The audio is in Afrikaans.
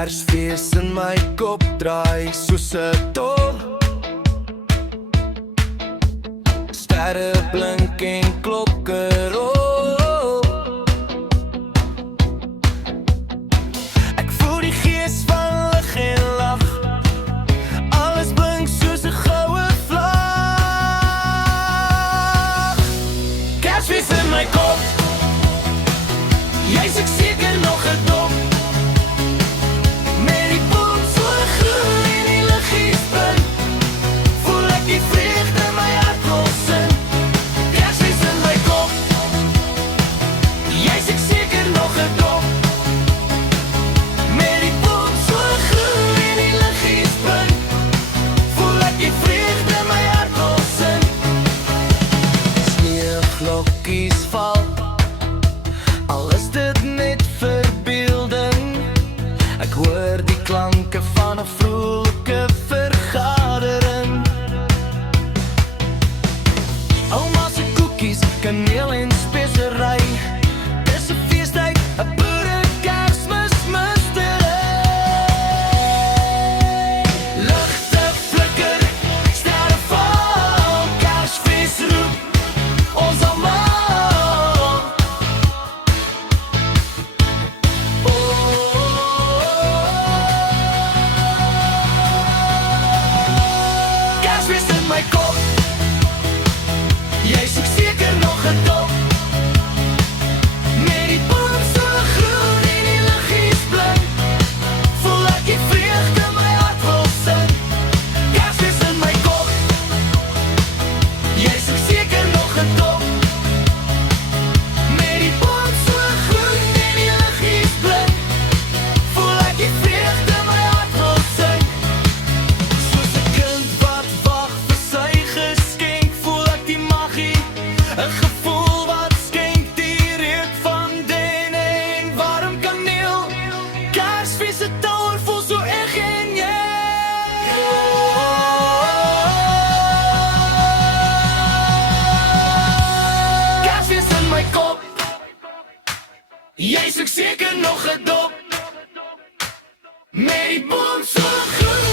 Kersfees in my kop draai soos 'n tol. Sterre blink en klokke rol. Ek voel die gees van lig en lag. Alles blink soos 'n goue vlag. Kersfees in my kop. Jy's ek seker nog gedop. Met die boom so groen en die liggies blink, voel ek die vreugde in my hart wil sing. Kersfees in my kop. Jy's ek seker nog gedop. Met die boom so groen en die liggies blink, voel ek die vreugde in my hart wil sing. Sneeuwglokkies val, al is dit net verbeelding. Ek hoor die klanke van 'n vrolike vergadering. Ouma se koekies, kaneel en spesery. Dis 'n feestyd, 'n pure Kersmis mystery. Ligte flikker, sterre val, Kersfees roep ons almal. Kersfees in my kop. Jy's ek seker nog gedop. Met die boom so groen en die liggies blink, voel ek die vreugde in my hart wil sing. Kersfees in my kop. Jy's ek seker nog gedop. Met die boom so groen en die liggies blink, voel ek die vreugde in my hart wil sing. Soos 'n kind wat wag vir sy geskenk, voel ek die magie, 'n gevoel wat skenk die reuk van den en warm kaneel. Kersfees se touer voel so eg en jy. Kersfees in my kop. Jy's ek seker nog gedop. Met die boom so groen